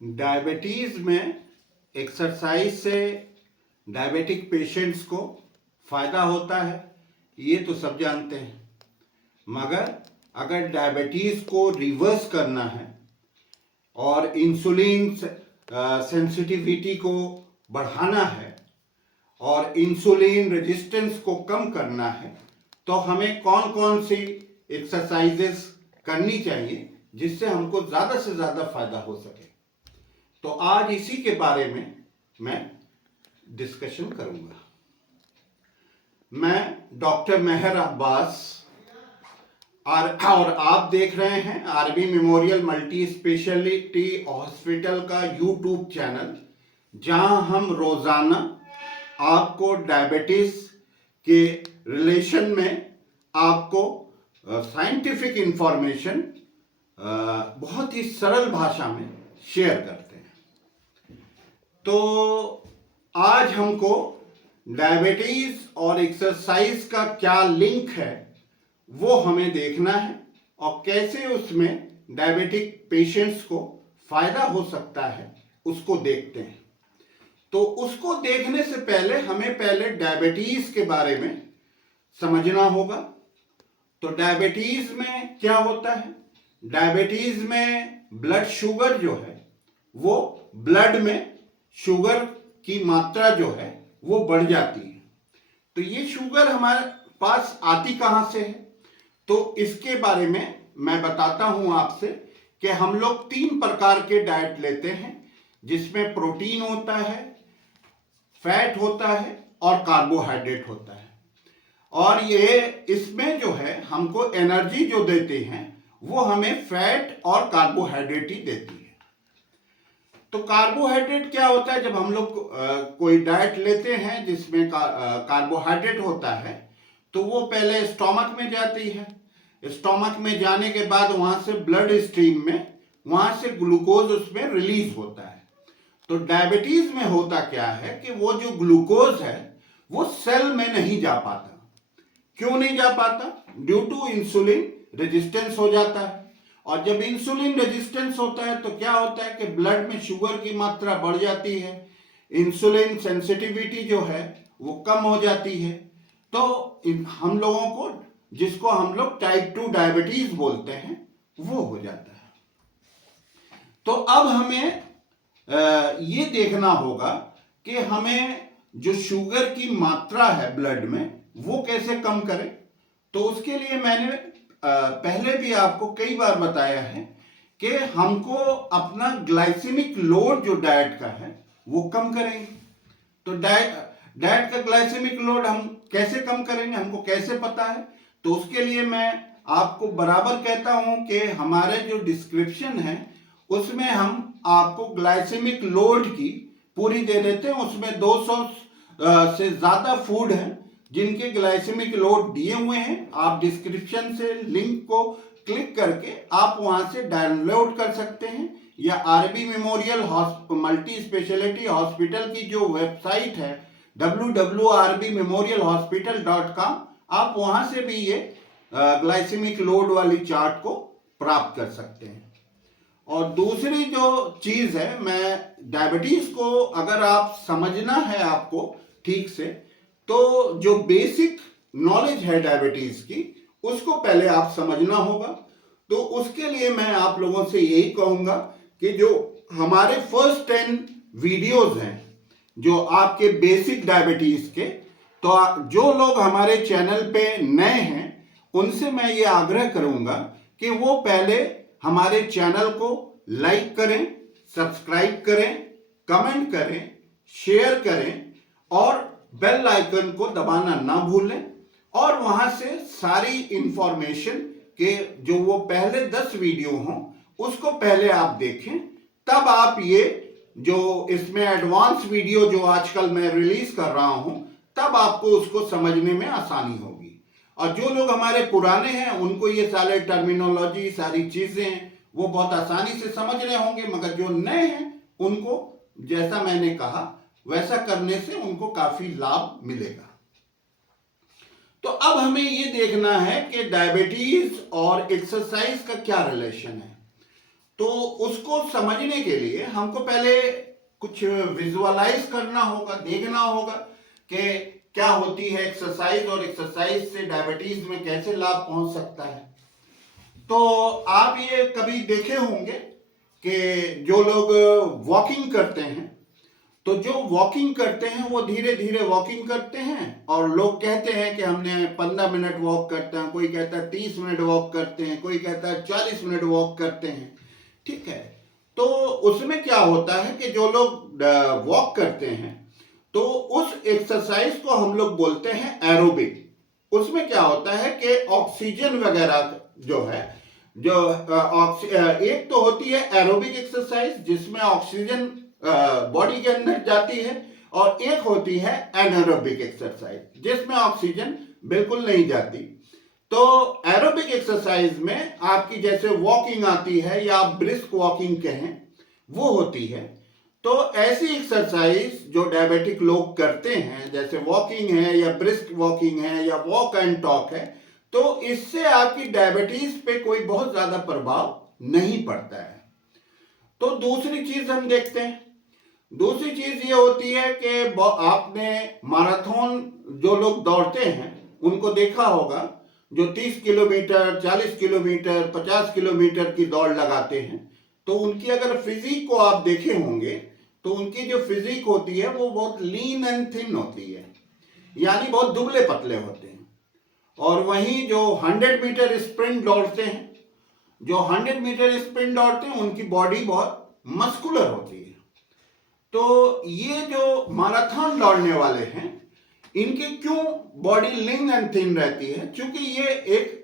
Diabetes में exercise से diabetic patients को फायदा होता है, ये तो सब जानते हैं। मगर अगर डायबिटीज को रिवर्स करना है और इंसुलिन सेंसिटिविटी को बढ़ाना है और इंसुलिन रेजिस्टेंस को कम करना है, तो हमें कौन कौन सी एक्सरसाइजेस करनी चाहिए जिससे हमको ज़्यादा से ज़्यादा फायदा हो सके। तो आज इसी के बारे में मैं डिस्कशन करूंगा। मैं डॉक्टर मेहर अब्बास और आप देख रहे हैं RB memorial multi speciality hospital का यूट्यूब चैनल, जहां हम रोजाना आपको डायबिटीज के रिलेशन में आपको साइंटिफिक इंफॉर्मेशन बहुत ही सरल भाषा में शेयर करते हैं। तो आज हमको डायबिटीज और एक्सरसाइज का क्या लिंक है वो हमें देखना है और कैसे उसमें डायबिटिक पेशेंट्स को फायदा हो सकता है उसको देखते हैं। तो उसको देखने से पहले हमें पहले डायबिटीज के बारे में समझना होगा। तो डायबिटीज में क्या होता है? डायबिटीज में ब्लड शुगर जो है वो ब्लड में शुगर की मात्रा जो है वो बढ़ जाती है। तो ये शुगर हमारे पास आती कहां से है? तो इसके बारे में मैं बताता हूं आपसे कि हम लोग 3 प्रकार के डाइट लेते हैं, जिसमें प्रोटीन होता है, फैट होता है और कार्बोहाइड्रेट होता है। और ये इसमें जो है हमको एनर्जी जो देते हैं वो हमें फैट और कार्बोहाइड्रेट ही देती है। तो कार्बोहाइड्रेट क्या होता है? जब हम लोग कोई डाइट लेते हैं जिसमें कार्बोहाइड्रेट होता है तो वो पहले स्टोमक में जाती है। स्टोमक में जाने के बाद वहां से ब्लड स्ट्रीम में वहां से ग्लूकोज उसमें रिलीज होता है। तो डायबिटीज में होता क्या है कि वो जो ग्लूकोज है वो सेल में नहीं जा पाता। क्यों नहीं जा पाता? ड्यू टू इंसुलिन रेजिस्टेंस हो जाता है। और जब इंसुलिन रेजिस्टेंस होता है तो क्या होता है कि ब्लड में शुगर की मात्रा बढ़ जाती है, इंसुलिन सेंसिटिविटी जो है वो कम हो जाती है। तो हम लोगों को, जिसको हम लोग टाइप 2 डायबिटीज बोलते हैं, वो हो जाता है। तो अब हमें ये देखना होगा कि हमें जो शुगर की मात्रा है ब्लड में वो कैसे कम करें। तो उसके लिए मैंने पहले भी आपको कई बार बताया है कि हमको अपना ग्लाइसेमिक लोड जो डाइट का है वो कम करेंगे। तो डाइट का ग्लाइसेमिक लोड हम कैसे कम करेंगे, हमको कैसे पता है? तो उसके लिए मैं आपको बराबर कहता हूं कि हमारे जो डिस्क्रिप्शन है उसमें हम आपको ग्लाइसेमिक लोड की पूरी दे देते हैं। उसमें 200 से ज्यादा फूड हैं जिनके ग्लाइसेमिक लोड दिए हुए हैं। आप डिस्क्रिप्शन से लिंक को क्लिक करके आप वहां से डाउनलोड कर सकते हैं, या RB memorial multi speciality hospital की जो वेबसाइट है www.rbmemorialhospital.com, आप वहां से भी ये ग्लाइसेमिक लोड वाली चार्ट को प्राप्त कर सकते हैं। और दूसरी जो चीज है, मैं डायबिटीज को अगर आप समझना है आपको ठीक से, तो जो बेसिक नॉलेज है डायबिटीज की उसको पहले आप समझना होगा। तो उसके लिए मैं आप लोगों से यही कहूंगा कि जो हमारे फर्स्ट 10 वीडियोस हैं जो आपके बेसिक डायबिटीज के, तो जो लोग हमारे चैनल पे नए हैं उनसे मैं ये आग्रह करूंगा कि वो पहले हमारे चैनल को लाइक करें, सब्सक्राइब करें, कमेंट करें, शेयर करें और बेल आइकन को दबाना ना भूलें। और वहां से सारी इंफॉर्मेशन के जो वो पहले 10 वीडियो हों उसको पहले आप देखें, तब आप ये जो इसमें एडवांस वीडियो जो आजकल मैं रिलीज कर रहा हूं तब आपको उसको समझने में आसानी होगी। और जो लोग हमारे पुराने हैं उनको ये सारे टर्मिनोलॉजी, सारी चीजें वो बहुत आसानी से समझ रहे होंगे, मगर जो नए हैं उनको जैसा मैंने कहा वैसा करने से उनको काफी लाभ मिलेगा। तो अब हमें ये देखना है कि डायबिटीज और एक्सरसाइज का क्या रिलेशन है। तो उसको समझने के लिए हमको पहले कुछ विजुअलाइज करना होगा, देखना होगा कि क्या होती है एक्सरसाइज और एक्सरसाइज से डायबिटीज में कैसे लाभ पहुंच सकता है। तो आप ये कभी देखे होंगे कि जो लोग वॉकिंग करते हैं, तो जो वॉकिंग करते हैं वो धीरे धीरे वॉकिंग करते हैं, और लोग कहते हैं कि हमने 15 मिनट वॉक करते हैं, कोई कहता है 30 मिनट वॉक करते हैं, कोई कहता है 40 मिनट वॉक करते हैं। ठीक है, तो उसमें क्या होता है कि जो लोग वॉक करते हैं तो उस एक्सरसाइज को हम लोग बोलते हैं एरोबिक। उसमें क्या होता है कि ऑक्सीजन वगैरह जो है, जो एक तो होती है एरोबिक एक्सरसाइज जिसमें ऑक्सीजन बॉडी के अंदर जाती है, और एक होती है एनारोबिक एक्सरसाइज जिसमें ऑक्सीजन बिल्कुल नहीं जाती। तो एरोबिक एक्सरसाइज में आपकी जैसे वॉकिंग आती है या आप ब्रिस्क वॉकिंग कहें, वो होती है। तो ऐसी एक्सरसाइज जो डायबिटिक लोग करते हैं, जैसे वॉकिंग है या ब्रिस्क वॉकिंग है या वॉक एंड टॉक है, तो इससे आपकी डायबिटीज पे कोई बहुत ज्यादा प्रभाव नहीं पड़ता है। तो दूसरी चीज हम देखते हैं, दूसरी चीज ये होती है कि आपने मैराथन जो लोग दौड़ते हैं उनको देखा होगा, जो 30 किलोमीटर 40 किलोमीटर 50 किलोमीटर की दौड़ लगाते हैं, तो उनकी अगर फिजिक को आप देखे होंगे तो उनकी जो फिजिक होती है वो बहुत लीन एंड थिन होती है, यानी बहुत दुबले पतले होते हैं। और वहीं जो 100 मीटर स्प्रिंट दौड़ते हैं, जो 100 मीटर स्प्रिंट दौड़ते हैं उनकी बॉडी बहुत मस्कुलर होती है। तो ये जो मैराथन दौड़ने वाले हैं इनकी क्यों बॉडी लीन एंड थिन रहती है? क्योंकि ये एक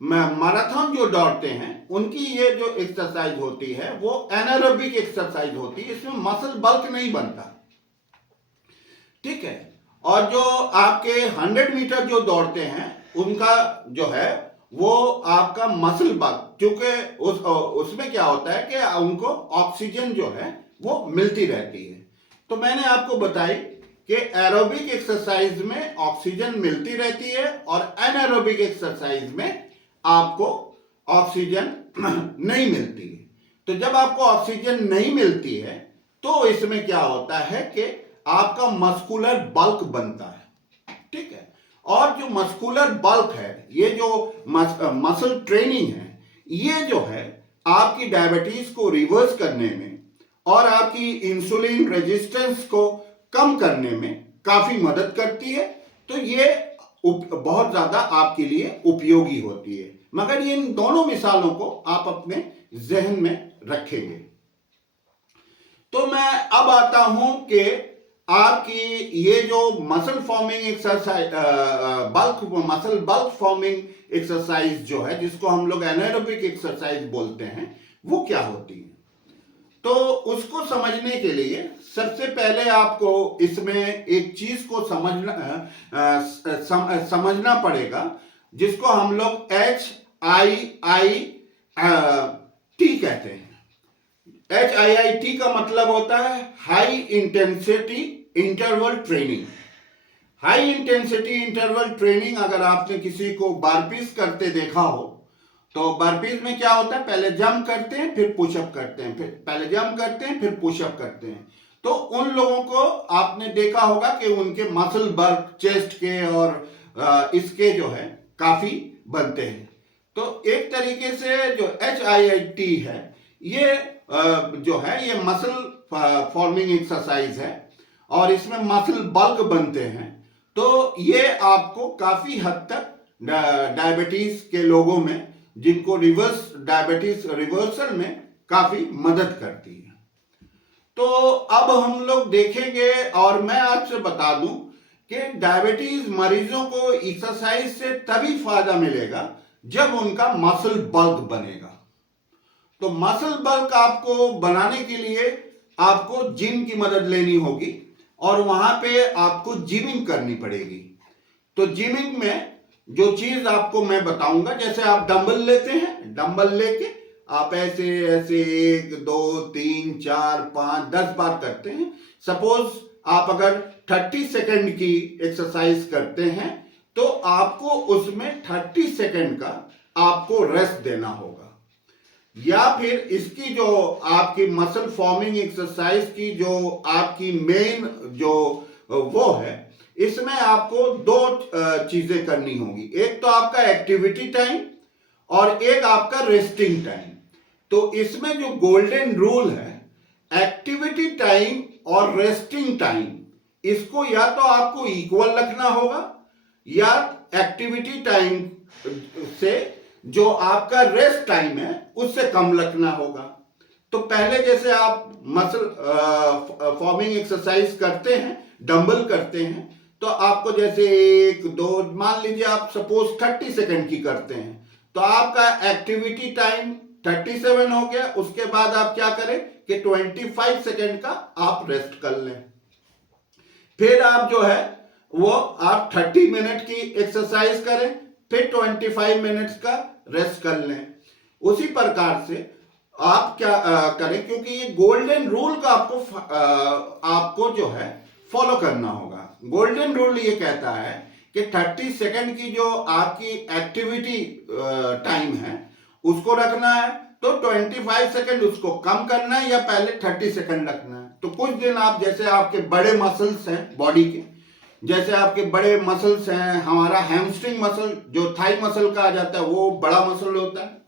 मैराथन जो दौड़ते हैं उनकी ये जो एक्सरसाइज होती है वो एनारोबिक एक्सरसाइज होती है, इसमें मसल बल्क नहीं बनता। ठीक है, और जो आपके 100 मीटर जो दौड़ते हैं उनका जो है वो आपका मसल बल्क, क्योंकि उसमें क्या होता है कि उनको ऑक्सीजन जो है वो मिलती रहती है। तो मैंने आपको बताई कि एरोबिक एक्सरसाइज में ऑक्सीजन मिलती रहती है और एनारोबिक एक्सरसाइज में आपको ऑक्सीजन नहीं मिलती है। तो जब आपको ऑक्सीजन नहीं मिलती है तो इसमें क्या होता है कि आपका मस्कुलर बल्क बनता है। ठीक है, और जो मस्कुलर बल्क है, ये जो मसल ट्रेनिंग है, ये जो है आपकी डायबिटीज को रिवर्स करने में और आपकी इंसुलिन रेजिस्टेंस को कम करने में काफी मदद करती है। तो ये बहुत ज्यादा आपके लिए उपयोगी होती है। मगर ये इन दोनों मिसालों को आप अपने जहन में रखेंगे। तो मैं अब आता हूं कि आपकी ये जो muscle forming exercise, muscle bulk forming exercise जो है, जिसको हम लोग एनारोबिक एक्सरसाइज बोलते हैं, वो क्या होती है। तो उसको समझने के लिए सबसे पहले आपको इसमें एक चीज को समझना पड़ेगा, जिसको हम लोग HIIT कहते हैं। HIIT का मतलब होता है high intensity interval training. High intensity interval training, अगर आपने किसी को बारपीस करते देखा हो, तो बारपीस में क्या होता है, पहले जंप करते हैं फिर पुशअप करते हैं, फिर पहले जंप करते हैं फिर पुशअप करते हैं। तो उन लोगों को आपने देखा होगा कि उनके मसल बल्क चेस्ट के और इसके जो है काफी बनते हैं। तो एक तरीके से जो HIIT है, ये जो है ये मसल फॉर्मिंग एक्सरसाइज है और इसमें मसल बल्क बनते हैं। तो ये आपको काफी हद तक डायबिटीज के लोगों में, जिनको डायबिटीज रिवर्सल में काफी मदद करती है। तो अब हम लोग देखेंगे, और मैं आपसे बता दूं कि डायबिटीज मरीजों को एक्सरसाइज से तभी फायदा मिलेगा जब उनका मसल बल्क बनेगा। तो मसल बल्क आपको बनाने के लिए आपको जिम की मदद लेनी होगी और वहां पे आपको जिमिंग करनी पड़ेगी। तो जिमिंग में जो चीज आपको मैं बताऊंगा, जैसे आप डंबल लेते हैं, डंबल लेके आप ऐसे ऐसे 1 2 3 4 5 10 बार करते हैं। सपोज आप अगर 30 सेकंड की एक्सरसाइज करते हैं तो आपको उसमें 30 सेकंड का आपको रेस्ट देना होगा, या फिर इसकी जो आपकी मसल फॉर्मिंग एक्सरसाइज की जो आपकी मेन जो वो है, इसमें आपको दो चीजें करनी होगी। एक तो आपका एक्टिविटी टाइम और एक आपका रेस्टिंग टाइम। तो इसमें जो गोल्डन रूल है, एक्टिविटी टाइम और रेस्टिंग टाइम, इसको या तो आपको इक्वल रखना होगा या एक्टिविटी टाइम से जो आपका रेस्ट टाइम है उससे कम रखना होगा। तो पहले जैसे आप मसल फॉर्मिंग एक्सरसाइज करते हैं, डंबल करते हैं, तो आपको जैसे एक दो, मान लीजिए आप सपोज 30 सेकंड की करते हैं, तो आपका एक्टिविटी टाइम 37 हो गया। उसके बाद आप क्या करें कि 25 सेकंड का आप रेस्ट कर लें। फिर आप जो है वो आप 30 मिनट की एक्सरसाइज करें, फिर 25 मिनट्स का रेस्ट कर लें। उसी प्रकार से आप क्या करें, क्योंकि ये गोल्डन रूल का आपको जो है फॉलो करना होगा। गोल्डन रूल ये कहता है कि 30 सेकंड की जो आपकी एक्टिविटी टाइम है उसको रखना है, तो 25 सेकंड उसको कम करना है, या पहले 30 सेकंड रखना है। तो कुछ दिन आप, जैसे आपके बड़े मसल्स हैं बॉडी के, जैसे आपके बड़े मसल्स हैं, हमारा हैमस्ट्रिंग मसल जो थाई मसल कहा जाता है वो बड़ा मसल होता है,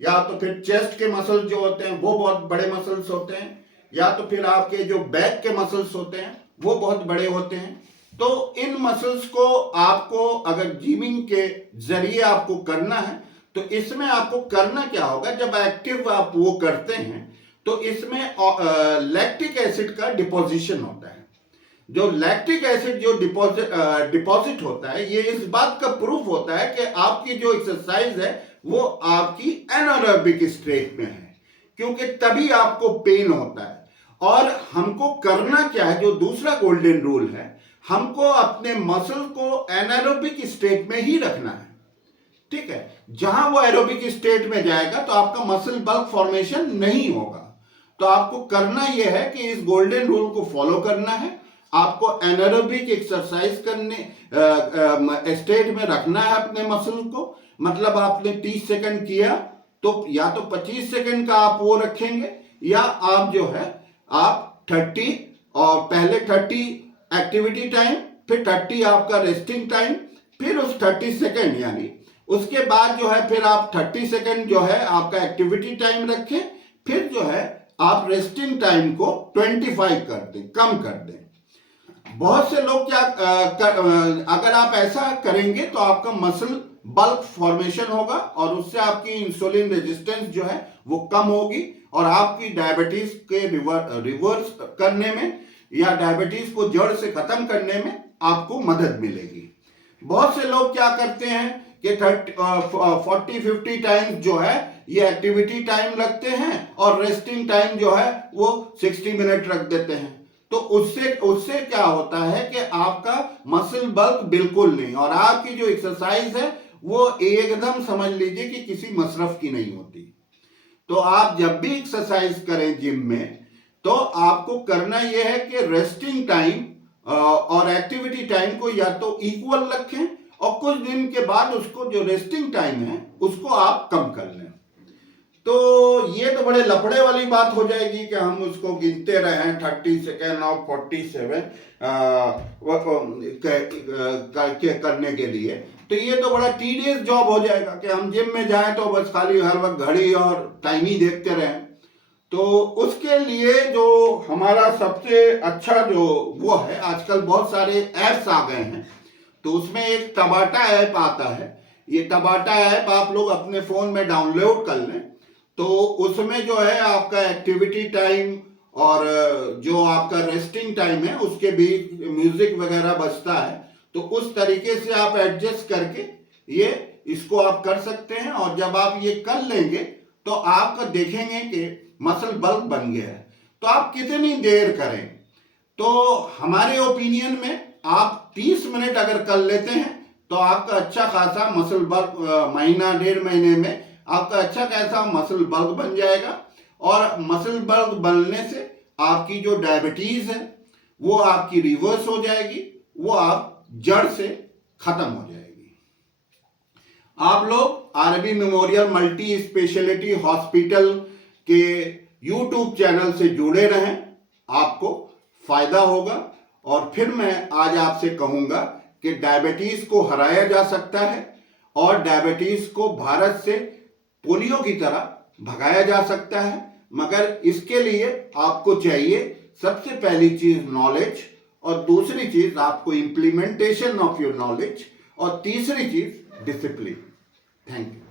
या तो फिर चेस्ट के मसल्स जो होते हैं वो बहुत बड़े मसल्स होते हैं, या तो फिर आपके जो बैक के मसल्स होते हैं वो बहुत बड़े होते हैं। तो इन मसल्स को आपको अगर जिमिंग के जरिए आपको करना है, तो इसमें आपको करना क्या होगा, जब एक्टिव आप वो करते हैं तो इसमें लैक्टिक एसिड का डिपोजिशन होता है। जो लैक्टिक एसिड जो डिपॉजिट होता है, ये इस बात का प्रूफ होता है कि आपकी जो एक्सरसाइज है वो आपकी एनारोबिक स्टेट में है, क्योंकि तभी आपको पेन होता है। और हमको करना क्या है, जो दूसरा गोल्डन रूल है, हमको अपने मसल को एनारोबिक स्टेट में ही रखना है। ठीक है, जहां वो एरोबिक स्टेट में जाएगा तो आपका मसल बल्क फॉर्मेशन नहीं होगा। तो आपको करना यह है कि इस गोल्डन रूल को फॉलो करना है। आपको एनारोबिक एक्सरसाइज करने स्टेट में रखना है अपने मसल को। मतलब आपने 30 सेकंड किया तो या तो 25 सेकंड का आप वो रखेंगे, या आप जो है आप 30, और पहले 30 एक्टिविटी टाइम, फिर 30 आपका रेस्टिंग टाइम, फिर उस 30 सेकंड यानी उसके बाद जो है फिर आप 30 सेकंड जो है आपका एक्टिविटी टाइम रखें, फिर जो है आप रेस्टिंग टाइम को 25 कर दें, कम कर दें। बहुत से लोग क्या अगर आप ऐसा करेंगे तो आपका मसल बल्क फॉर्मेशन होगा, और उससे आपकी इंसुलिन रेजिस्टेंस जो है वो कम होगी, और आपकी डायबिटीज के रिवर्स करने में या डायबिटीज को जड़ से खत्म करने में आपको मदद मिलेगी। बहुत से लोग क्या करते हैं कि 40-50 टाइम्स जो है ये एक्टिविटी टाइम रखते हैं, और रेस्टिंग टाइम जो है वो 60 मिनट रख देते हैं। तो उससे क्या होता है कि आपका मसल बल्क बिल्कुल नहीं, और आपकी जो एक्सरसाइज है वो एकदम समझ लीजिए कि किसी मसरफ की नहीं होती। तो आप जब भी एक्सरसाइज करें जिम में, तो आपको करना यह है कि रेस्टिंग टाइम और एक्टिविटी टाइम को या तो इक्वल रखें, और कुछ दिन के बाद उसको जो रेस्टिंग टाइम है उसको आप कम कर लें। तो ये तो बड़े लफड़े वाली बात हो जाएगी कि हम उसको गिनते रहें 30 सेकेंड और 47 करने के लिए। तो ये तो बड़ा टीडियस जॉब हो जाएगा कि हम जिम में जाएं तो बस खाली हर वक्त घड़ी और टाइम ही देखते रहें। तो उसके लिए जो हमारा सबसे अच्छा जो वो है, आजकल बहुत सारे ऐप्स आ गए हैं, तो उसमें एक टबाटा ऐप आता है। ये टबाटा ऐप आप लोग अपने फ़ोन में डाउनलोड कर लें। तो उसमें जो है आपका एक्टिविटी टाइम और जो आपका रेस्टिंग टाइम है उसके बीच म्यूजिक वगैरह बजता है। तो उस तरीके से आप एडजस्ट करके ये इसको आप कर सकते हैं, और जब आप ये कर लेंगे तो आप देखेंगे कि मसल बल्क बन गया है। तो आप कितनी देर करें, तो हमारे ओपिनियन में आप 30 मिनट अगर कर लेते हैं तो आपका अच्छा खासा मसल बल्क महीना 1.5 महीने में आपका अच्छा खासा मसल बल्क बन जाएगा। और मसल बल्क बनने से आपकी जो डायबिटीज है वो आपकी रिवर्स हो जाएगी, वो आप जड़ से खत्म हो जाएगी। आप लोग RB memorial multi speciality hospital के यूट्यूब चैनल से जुड़े रहें, आपको फायदा होगा। और फिर मैं आज आपसे कहूंगा कि डायबिटीज को हराया जा सकता है और डायबिटीज को भारत से पोलियो की तरह भगाया जा सकता है। मगर इसके लिए आपको चाहिए सबसे पहली चीज नॉलेज, और दूसरी चीज आपको इंप्लीमेंटेशन ऑफ योर नॉलेज, और तीसरी चीज डिसिप्लिन। Thank you.